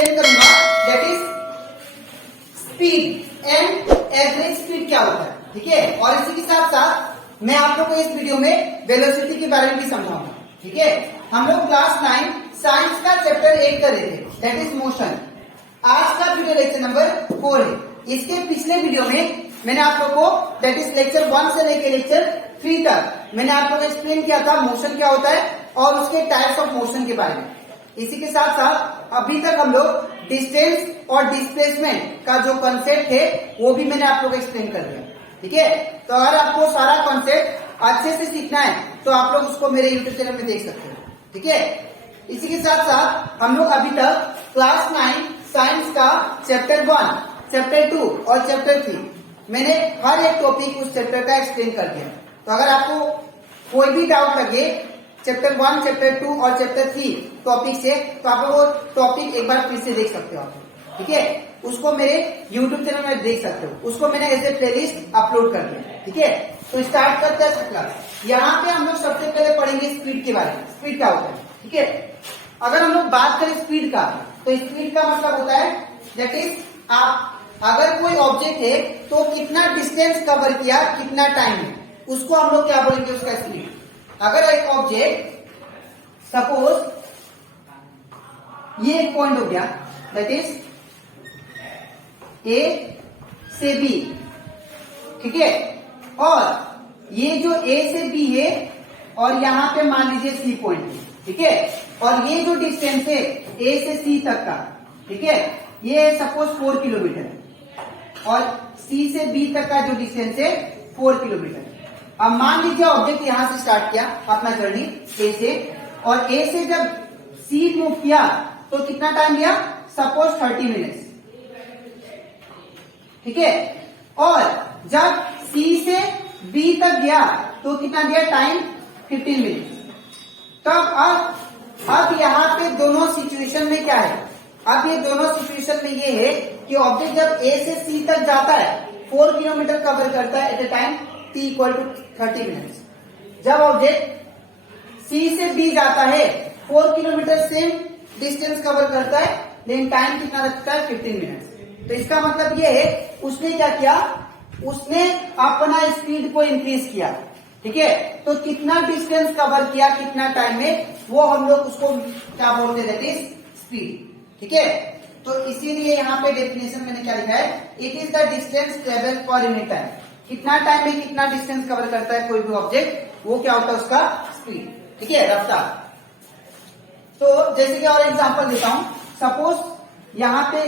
Explain करूंगा that is speed and average speed क्या होता है, ठीक है। और इसी के साथ साथ मैं आप लोग को इस वीडियो में वेलोसिटी के बारे में भी समझाऊंगा, ठीक है। हम लोग क्लास 9 साइंस का चैप्टर 8 कर रहे थे दैट इज मोशन। आज का वीडियो लेक्चर नंबर 4 है। इसके पिछले वीडियो में मैंने आप लोग को दैट इज लेक्चर 1 से लेकर लेक्चर 3 तक मैंने आप लोग को एक्सप्लेन किया था मोशन क्या होता है और उसके टाइप्स ऑफ मोशन के बारे में। इसी के साथ साथ अभी तक हम लोग डिस्टेंस और डिस्प्लेसमेंट का जो कॉन्सेप्ट है वो भी मैंने आप लोग को एक्सप्लेन कर दिया, ठीक है। तो अगर आपको सारा कॉन्सेप्ट अच्छे से सीखना है तो आप लोग उसको मेरे यूट्यूब चैनल में देख सकते हो, ठीक है। इसी के साथ साथ हम लोग अभी तक क्लास 9 साइंस का चैप्टर 1, चैप्टर 2 और चैप्टर 3 मैंने हर एक टॉपिक उस चैप्टर का एक्सप्लेन कर दिया। तो अगर आपको कोई भी डाउट लगे चैप्टर 1, चैप्टर 2 और चैप्टर 3 टॉपिक से, तो आप लोग वो टॉपिक एक बार फिर से देख सकते हो आप, ठीक है। उसको मेरे YouTube चैनल में देख सकते हो, उसको मैंने एज ए प्लेलिस्ट अपलोड कर दिया, ठीक है। तो स्टार्ट करते हैं क्लास। यहाँ पे हम लोग सबसे पहले पढ़ेंगे स्पीड के बारे में। स्पीड क्या होता है, ठीक है। अगर हम लोग बात करें स्पीड का, तो स्पीड का मतलब होता है दैट इज आप अगर कोई ऑब्जेक्ट है तो कितना डिस्टेंस कवर किया, कितना टाइम है, उसको हम लोग क्या बोलेंगे, उसका स्पीड। अगर एक ऑब्जेक्ट सपोज ये एक पॉइंट हो गया दैट इज ए से बी, ठीक है। और ये जो ए से बी है और यहां पे मान लीजिए सी पॉइंट है, ठीक है। और ये जो डिस्टेंस है ए से सी तक का, ठीक है, ये सपोज 4 किलोमीटर है और सी से बी तक का जो डिस्टेंस है 4 किलोमीटर। अब मान लीजिए ऑब्जेक्ट यहां से स्टार्ट किया अपना जर्नी ए से, और ए से जब सी मूव किया तो कितना टाइम लिया, सपोज 30 मिनट्स, ठीक है। और जब सी से बी तक गया तो कितना दिया टाइम, 15 मिनट्स। तब अब यहाँ पे दोनों सिचुएशन में क्या है, अब ये दोनों सिचुएशन में ये है कि ऑब्जेक्ट जब ए से सी तक जाता है 4 किलोमीटर कवर करता है at a time t equal to 30 minutes. जब ऑब्जेक्ट सी से बी जाता है 4 किलोमीटर सेम डिस्टेंस कवर करता है लेकिन टाइम कितना लगता है, 15 मिनट्स। तो इसका मतलब ये है उसने क्या किया, उसने अपना स्पीड को इंक्रीज किया, ठीक है। तो कितना डिस्टेंस कवर किया कितना टाइम में, वो हम लोग उसको क्या बोलते हैं, दैट इज स्पीड, ठीक है। तो इसीलिए यहाँ पे डेफिनेशन मैंने क्या लिखा है, it is the distance travel per unit time. कितना टाइम में कितना डिस्टेंस कवर करता है कोई भी ऑब्जेक्ट, वो क्या होता है उसका स्पीड, ठीक है, रफ्तार। तो जैसे कि और एग्जांपल देता हूं, सपोज यहां पे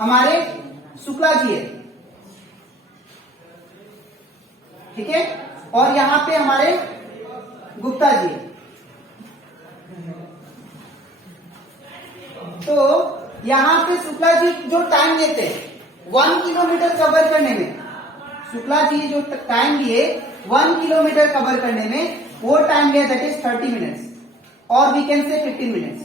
हमारे शुक्ला जी है, ठीक है, और यहां पे हमारे गुप्ता जी है। तो यहां पे शुक्ला जी जो टाइम लेते हैं 1 किलोमीटर कवर करने में, शुक्ला जी जो टाइम लिए 1 किलोमीटर कवर करने में, वो टाइम लिया दैट इज 30 मिनट्स और वी कैन से 15 मिनट्स,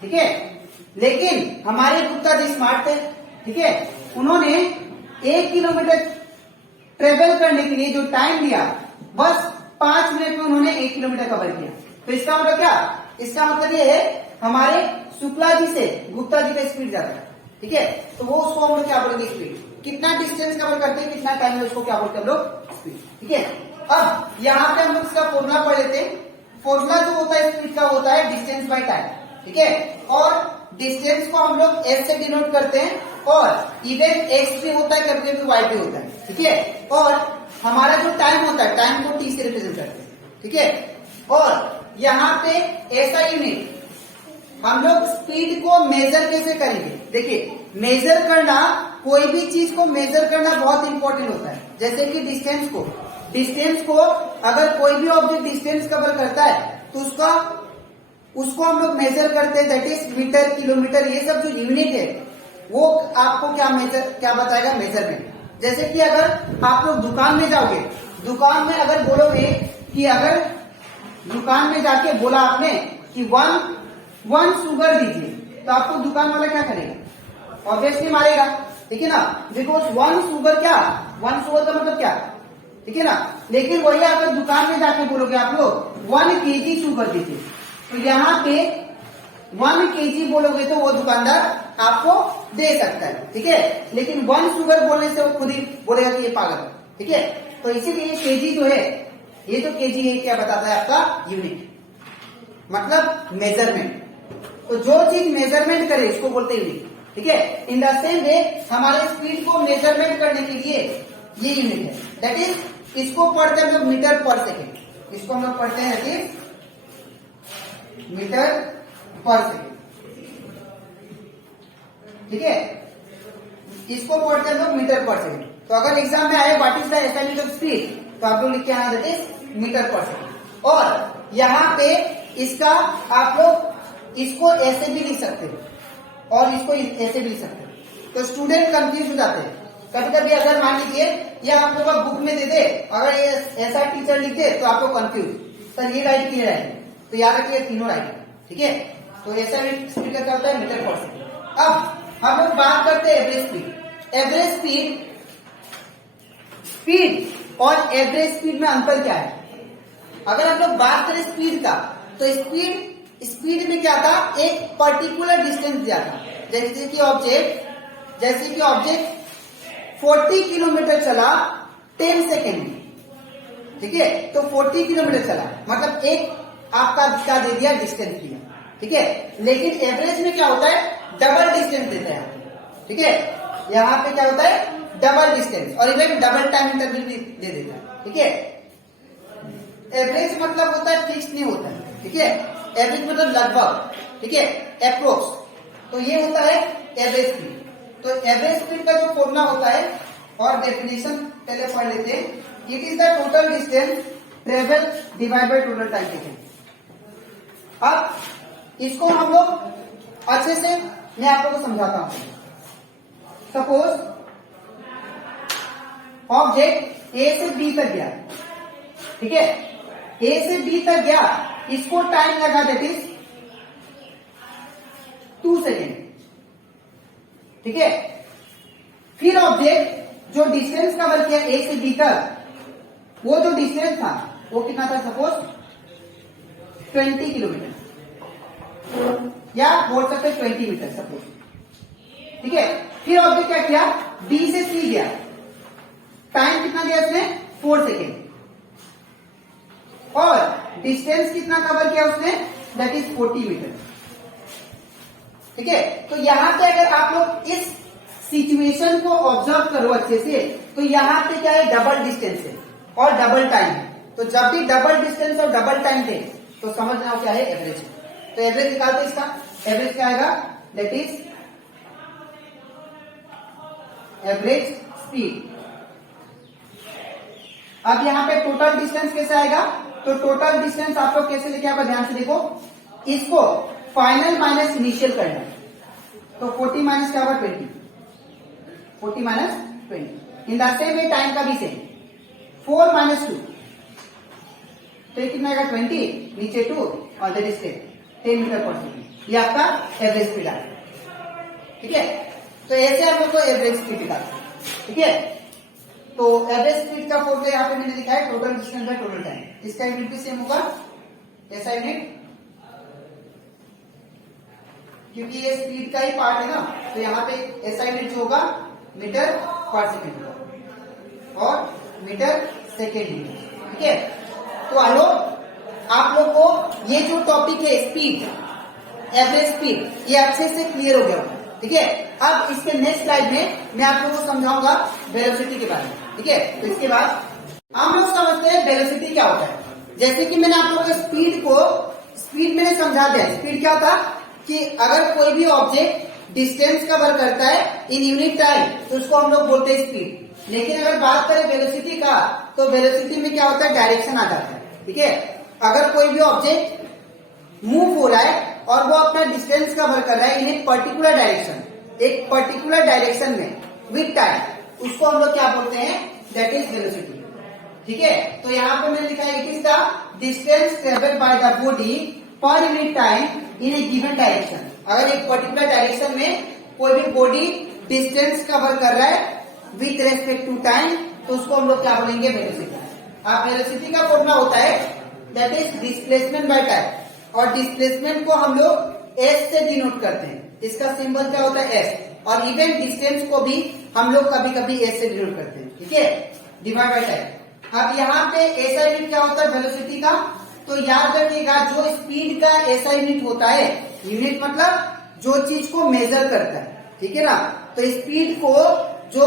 ठीक है। लेकिन हमारे गुप्ता जी स्मार्ट थे, ठीक है, उन्होंने 1 किलोमीटर ट्रेवल करने के लिए जो टाइम लिया बस 5 मिनट में उन्होंने 1 किलोमीटर कवर किया। तो इसका मतलब क्या, इसका मतलब ये है हमारे शुक्ला जी से गुप्ता जी का स्पीड ज्यादा है, ठीक है। तो वो उसको हम लोग क्या बोलेंगे, स्पीड। कितना डिस्टेंस कवर करते हैं कितना टाइम है उसको क्या बोलते हैं हम लोग, स्पीड, ठीक है। अब यहाँ पे हम लोग इसका फॉर्मूला पढ़ लेते हैं। फॉर्मूला जो होता है स्पीड का होता है डिस्टेंस बाय टाइम, ठीक है। और डिस्टेंस को हम लोग एस से डिनोट करते हैं और इवन एक्स भी होता है, कभी कभी वाई भी होता है, ठीक है। और हमारा जो टाइम होता है टाइम को टी से रिप्रेजेंट करते हैं, ठीक है। और यहाँ पे ऐसा यूनिट हम लोग स्पीड को मेजर कैसे करेंगे, देखिए मेजर करना, कोई भी चीज को मेजर करना बहुत इंपॉर्टेंट होता है। जैसे कि डिस्टेंस को अगर कोई भी ऑब्जेक्ट डिस्टेंस कवर करता है तो उसको हम लोग मेजर करते हैं दैट इज मीटर, किलोमीटर, ये सब जो यूनिट है वो आपको क्या बताएगा, मेजरमेंट। जैसे कि अगर आप लोग दुकान में जाओगे, दुकान में अगर बोलोगे कि अगर दुकान में जाके बोला आपने कि वन शुगर दीजिए, तो आपको दुकान वाला क्या करेगा, ऑब्वियसली मारेगा, ठीक है ना। बिकॉज 1 शुगर क्या, 1 शुगर का मतलब क्या, ठीक है ना। लेकिन वही अगर दुकान में जाके बोलोगे आप लोग 1 kg शुगर दीजिए, तो यहाँ पे 1 kg बोलोगे तो वो दुकानदार आपको दे सकता है, ठीक है। लेकिन 1 शुगर बोलने से वो खुद ही बोलेगा कि ये पागल है, ठीक है। तो इसीलिए केजी जो है, ये जो केजी है क्या बताता है आपका यूनिट, मतलब मेजरमेंट। तो जो चीज मेजरमेंट करे इसको बोलते हैं यूनिट, ठीक है। इन द सेम वे हमारे स्पीड को मेजरमेंट करने के लिए ये यूनिट है, दैट इज इसको पढ़ते हैं हम लोग मीटर पर सेकेंड। इसको हम लोग पढ़ते हैं दैट इज मीटर पर सेकेंड, ठीक है। इसको पढ़ते हैं हम लोग मीटर पर सेकेंड। तो अगर एग्जाम में आए what is the SI unit of speed, तो आप लोग लिख के आना दैट इज मीटर पर सेकेंड। और यहाँ पे इसका आप लोग इसको ऐसे भी लिख सकते हो और इसको ऐसे भी लिख सकते हो। तो स्टूडेंट कंफ्यूज हो जाते हैं कभी कभी। अगर मान लीजिए ये आप लोग बुक में दे दे, अगर ये ऐसा टीचर लिखे तो आपको कंफ्यूज, सर ये राइट क्लियर है, तो याद रखिए तीनों राइट है, ठीक है। तो ऐसा स्पीड का क्या होता है मीटर पर सेकेंड। अब हम लोग बात करते हैं एवरेज स्पीड। एवरेज स्पीड और एवरेज स्पीड में अंतर क्या है। अगर हम लोग बात करें स्पीड का, तो स्पीड में क्या था, एक पर्टिकुलर डिस्टेंस दिया था। जैसे कि ऑब्जेक्ट 40 किलोमीटर चला 10 सेकेंड में, ठीक है। तो 40 किलोमीटर चला मतलब एक आपका क्या दे दिया, डिस्टेंस दिया, ठीक है। लेकिन एवरेज में क्या होता है, डबल डिस्टेंस देता है, ठीक है। यहाँ पे क्या होता है, डबल डिस्टेंस, और इवन डबल टाइम इंटरवल भी दे देता है, ठीक है। एवरेज मतलब होता है फिक्स नहीं होता है, ठीक है। एवरेज मतलब लगभग, ठीक है, अप्रोक्स। तो ये होता है एवरेज स्पीड। तो एवरेज स्पीड का जो फॉर्मूला होता है और डेफिनेशन पहले पढ़ लेते हैं। It is the total distance travel divide by total time taken. अब इसको हम लोग अच्छे से मैं आप लोगों को समझाता हूं। सपोज ऑब्जेक्ट ए से बी तक गया, ठीक है। ए से बी तक गया, इसको टाइम लगा दैट इज 2 सेकेंड, ठीक है। फिर ऑब्जेक्ट जो डिस्टेंस कवर किया ए से बी तक, वो जो डिस्टेंस था वो कितना था, सपोज 20 किलोमीटर या बोल सकते 20 मीटर सपोज, ठीक है। फिर ऑब्जेक्ट क्या किया, बी से सी गया, टाइम कितना दिया उसने 4 सेकेंड, और डिस्टेंस कितना कवर किया उसने, दैट इज 40 मीटर, ठीक है। तो यहां पे अगर आप लोग इस सिचुएशन को ऑब्जर्व करो अच्छे से, तो यहां पे क्या है, डबल डिस्टेंस है और डबल टाइम है। तो जब भी डबल डिस्टेंस और डबल टाइम थे तो समझना क्या है, एवरेज। तो एवरेज निकालते इसका, एवरेज क्या आएगा, दैट इज एवरेज स्पीड। अब यहां पे टोटल डिस्टेंस कैसे आएगा, तो टोटल डिस्टेंस आप लोग कैसे लिखे, आप ध्यान से देखो, इसको फाइनल माइनस इनिशियल करना है। तो 40 माइनस क्या होगा 20, 40 minus 20। In the same way time का भी सेम, 4 माइनस 2, तो ये कितना आएगा 20, नीचे 2 और दैट इज 10 मीटर पर सेकेंड। ये आपका एवरेज स्पीड है, ठीक है। तो ऐसे आप लोग को एवरेज स्पीड निकालते हैं, ठीक है। तो एवरेज स्पीड का फॉर्मूला यहाँ पे मैंने लिखा है, total distance by total time. इसका यूनिट भी सेम होगा, ऐसा यूनिट, क्योंकि ये स्पीड का ही पार्ट है ना, तो यहाँ पे ऐसा यूनिट जो होगा मीटर पर सेकेंड होगा और मीटर सेकेंड, ठीक है। तो आलो आप लोग को ये जो टॉपिक है स्पीड, एवरेज स्पीड, ये अच्छे से क्लियर हो गया, ठीक है। अब इसके नेक्स्ट स्लाइड में मैं आप लोगों को समझाऊंगा वेलोसिटी के बारे में, ठीक है। तो इसके बाद हम लोग समझते हैं वेलोसिटी क्या होता है। जैसे कि मैंने आप लोगों को स्पीड मैंने समझा दिया। स्पीड क्या था कि अगर कोई भी ऑब्जेक्ट डिस्टेंस कवर करता है इन यूनिट टाइम तो उसको हम लोग बोलते हैं स्पीड। लेकिन अगर बात करें वेलोसिटी का, तो वेलोसिटी में क्या होता है, डायरेक्शन आ जाता है, ठीक है। अगर कोई भी ऑब्जेक्ट मूव हो रहा है और वो अपना डिस्टेंस कवर कर रहा है इन एक पर्टिकुलर डायरेक्शन, एक पर्टिकुलर डायरेक्शन में विद टाइम, उसको हम लोग क्या बोलते हैं, दैट इज वेलोसिटी, ठीक है। तो यहाँ पे मैंने लिखा है, it is the distance travelled by the body per unit time in A given direction. अगर एक पर्टिकुलर डायरेक्शन में कोई भी बॉडी डिस्टेंस कवर कर रहा है विथ रेस्पेक्ट टू टाइम, तो उसको हम लोग क्या बोलेंगे, वेलोसिटी। अब वेलोसिटी का फॉर्मूला होता है that is displacement by time, और डिस्प्लेसमेंट को हम लोग एस से डिनोट करते हैं। इसका सिंबल क्या होता है एस, और इवन डिस्टेंस को भी हम लोग कभी कभी एस से डिनोट करते हैं, ठीक है, डिवाइड बाय टाइम। अब यहाँ पे एसआई यूनिट क्या होता है वेलोसिटी का, तो याद रखिएगा जो स्पीड का एसआई यूनिट होता है, यूनिट मतलब जो चीज को मेजर करता है, ठीक है ना। तो स्पीड को जो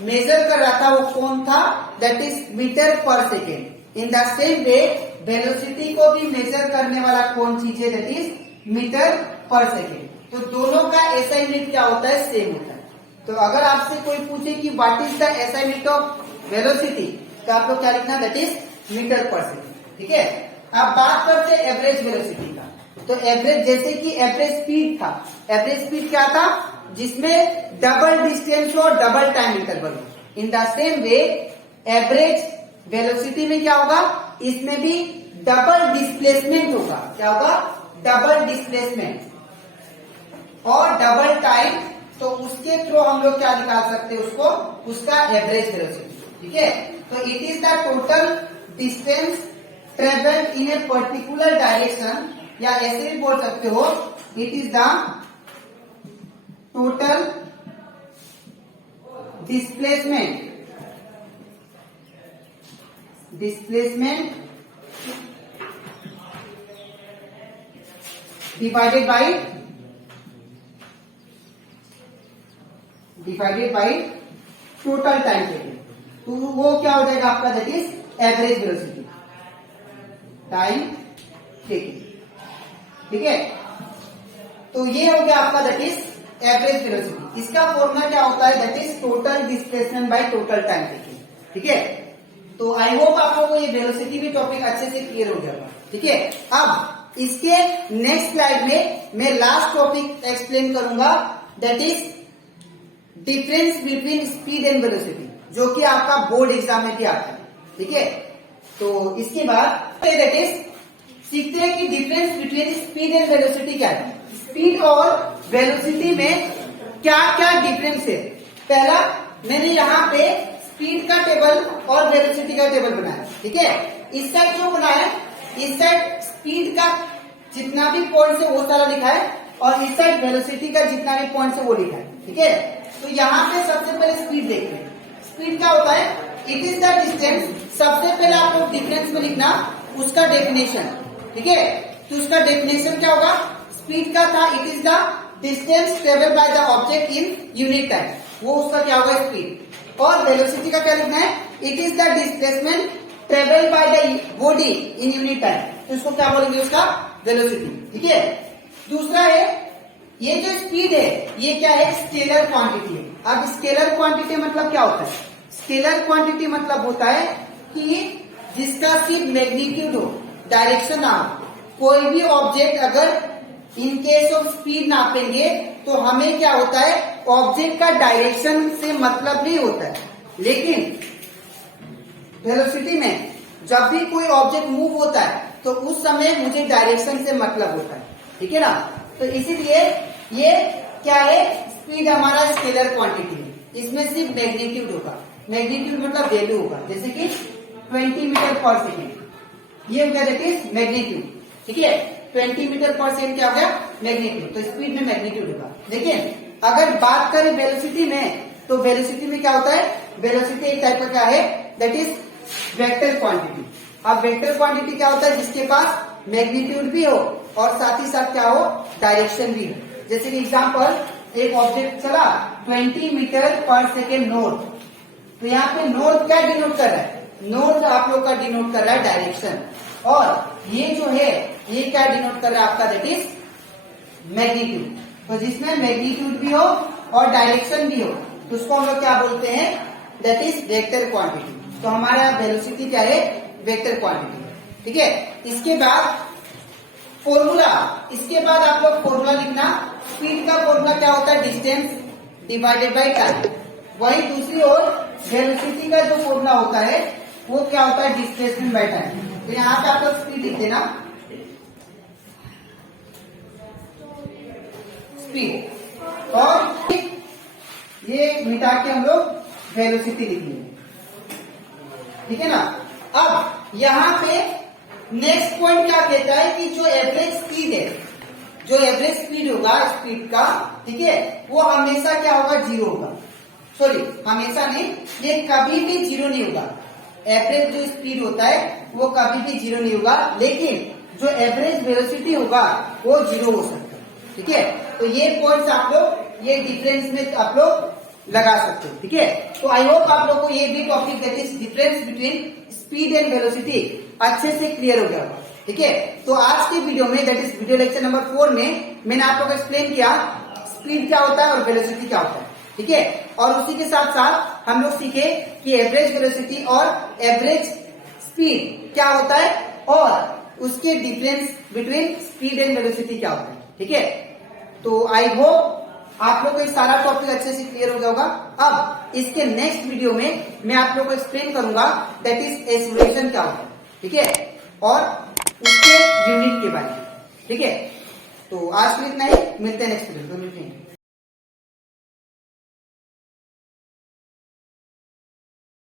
मेजर कर रहा था वो कौन था, दैट इज मीटर पर second. In the same way velocity को भी मेजर करने वाला कौन चीज है, दैट इज मीटर पर सेकेंड। तो दोनों का एसआई यूनिट क्या होता है, सेम होता है। तो अगर आपसे कोई पूछे कि what is the SI unit of velocity, तो आपको क्या लिखना, दैट इज मीटर पर सेकेंड, ठीक है। अब बात करते हैं एवरेज वेलोसिटी का। तो एवरेज, जैसे कि एवरेज स्पीड था, एवरेज स्पीड क्या था, जिसमें डबल डिस्टेंस और डबल टाइम इंटरवल हो। In the same way average velocity में क्या होगा, इसमें भी डबल डिस्प्लेसमेंट होगा। क्या होगा, डबल डिस्प्लेसमेंट और डबल टाइम। तो उसके थ्रू हम लोग क्या निकाल सकते हैं उसको, उसका एवरेज वेलोसिटी, ठीक है। तो it is the total distance travelled in a particular direction, या ऐसे भी बोल सकते हो it is the total displacement divided by total time taken. तो वो क्या हो जाएगा आपका, that is average velocity time taken, ठीक है। तो ये हो गया आपका दैट इज एवरेज वेलोसिटी। इसका फॉर्मूला क्या होता है, that is total displacement by total time taken, ठीक है। तो आई होप आप लोगों को ये वेलोसिटी भी टॉपिक अच्छे से क्लियर हो गया, ठीक है। अब इसके नेक्स्ट स्लाइड में मैं लास्ट टॉपिक एक्सप्लेन करूंगा, that is difference between speed and velocity, जो कि आपका बोर्ड एग्जाम में भी आता है, ठीक है। तो इसके बाद दैट इज सीखते हैं कि difference between speed and velocity क्या है, स्पीड और वेलोसिटी में क्या क्या डिफरेंस है। पहला, मैंने यहाँ पे स्पीड का टेबल और वेलोसिटी का टेबल बनाया, ठीक है। इस साइड क्यों बनाया, इस साइड स्पीड का जितना भी पॉइंट है वो सारा लिखा है, और इस साइड वेलोसिटी का जितना भी पॉइंट है वो लिखा है, ठीक है। तो यहाँ पे सबसे पहले स्पीड देखते हैं। स्पीड क्या होता है, इट इज द डिस्टेंस। सबसे पहले आप लोग डिफरेंस में लिखना उसका डेफिनेशन, ठीक है। तो उसका डेफिनेशन क्या होगा, स्पीड का था it is the distance travel by the object in unit time, वो उसका क्या होगा स्पीड। और वेलोसिटी का क्या लिखना है, it is the displacement travel by the body in unit time, तो इसको क्या बोलेंगे, उसका वेलोसिटी, ठीक है। दूसरा है, ये जो स्पीड है ये क्या है, स्केलर क्वांटिटी है। अब स्केलर क्वांटिटी मतलब क्या होता है, स्केलर क्वांटिटी मतलब होता है कि जिसका सिर्फ मैग्नीट्यूड हो, डायरेक्शन ना हो। कोई भी ऑब्जेक्ट अगर इन केस ऑफ स्पीड नापेंगे तो हमें क्या होता है, ऑब्जेक्ट का डायरेक्शन से मतलब नहीं होता है, लेकिन वेलोसिटी में जब भी कोई ऑब्जेक्ट मूव होता है तो उस समय मुझे डायरेक्शन से मतलब होता है, ठीक है ना। तो इसीलिए ये क्या है, स्पीड हमारा स्केलर क्वांटिटी है, इसमें सिर्फ मैग्नीट्यूड होगा। मैग्नीट्यूड मतलब वैल्यू होगा, जैसे कि 20 मीटर पर सेकेंड, ये हो गया दैट इज मैग्नीट्यूड, ठीक है। 20 मीटर पर सेकेंड क्या हो गया, मैग्नीट्यूड। तो स्पीड में मैग्नीट्यूड होगा। लेकिन अगर बात करें वेलोसिटी में, तो वेलोसिटी में क्या होता है, वेलोसिटी एक टाइप का क्या है, दैट इज वेक्टर क्वांटिटी। अब वेक्टर क्वांटिटी क्या होता है, जिसके पास मैग्नीट्यूड भी हो और साथ ही साथ क्या हो, डायरेक्शन भी हो। जैसे कि एग्जांपल, एक ऑब्जेक्ट चला 20 मीटर पर सेकेंड नॉर्थ, तो यहाँ पे नॉर्थ क्या डिनोट कर रहा है, नॉर्थ आप लोग का डिनोट कर रहा है डायरेक्शन, और ये जो है ये क्या डिनोट कर रहा है आपका, दैट इज मैग्नीट्यूड। तो जिसमें मैग्नीट्यूड भी हो और डायरेक्शन भी हो तो उसको हम लोग क्या बोलते हैं, दैट इज वेक्टर क्वांटिटी। तो हमारा वेलोसिटी क्या है, वेक्टर क्वांटिटी, ठीक है। इसके बाद फॉर्मूला, इसके बाद आप लोग फॉर्मूला लिखना। स्पीड का फॉर्मूला क्या होता है, डिस्टेंस डिवाइडेड बाय टाइम। वही दूसरी ओर वेलोसिटी का जो फॉर्मूला होता है वो क्या होता है, डिस्प्लेसमेंट बाय टाइम। तो यहाँ पे आप लोग स्पीड लिख देना, स्पीड, और ये मिटा के हम लोग वेलोसिटी लिखेंगे, ठीक है ना। अब यहाँ पे नेक्स्ट पॉइंट क्या कहता है कि जो एवरेज स्पीड है, जो एवरेज स्पीड होगा स्पीड का, ठीक है, वो हमेशा क्या होगा, जीरो होगा। सॉरी, हमेशा नहीं, ये कभी भी जीरो नहीं होगा। एवरेज जो स्पीड होता है वो कभी भी जीरो नहीं होगा, लेकिन जो एवरेज वेलोसिटी होगा वो जीरो हो सकता है। ठीक है, तो ये पॉइंट्स आप लोग ये डिफरेंस में आप लोग लगा सकते हो। ठीक है, तो आई होप आप लोग को ये भी topic that is difference between speed and velocity अच्छे से क्लियर हो गया होगा। ठीक है, तो आज के वीडियो में that is video lecture number 4 में मैंने आप लोग को एक्सप्लेन किया स्पीड क्या होता है और वेलोसिटी क्या होता है। ठीक है, और उसी के साथ साथ हम लोग सीखे कि एवरेज वेलोसिटी और एवरेज स्पीड क्या होता है और उसके difference between speed and velocity क्या होता है। ठीक है, तो आई होप आप लोग को ये सारा टॉपिक अच्छे से क्लियर हो गया होगा। अब इसके नेक्स्ट वीडियो में मैं आप लोग को एक्सप्लेन करूंगा दैट इज एक्सेलरेशन क्या होता है। ठीक है, और उसके यूनिट के बारे में। ठीक है, तो आज के लिए इतना ही, मिलते हैं नेक्स्ट वीडियो में।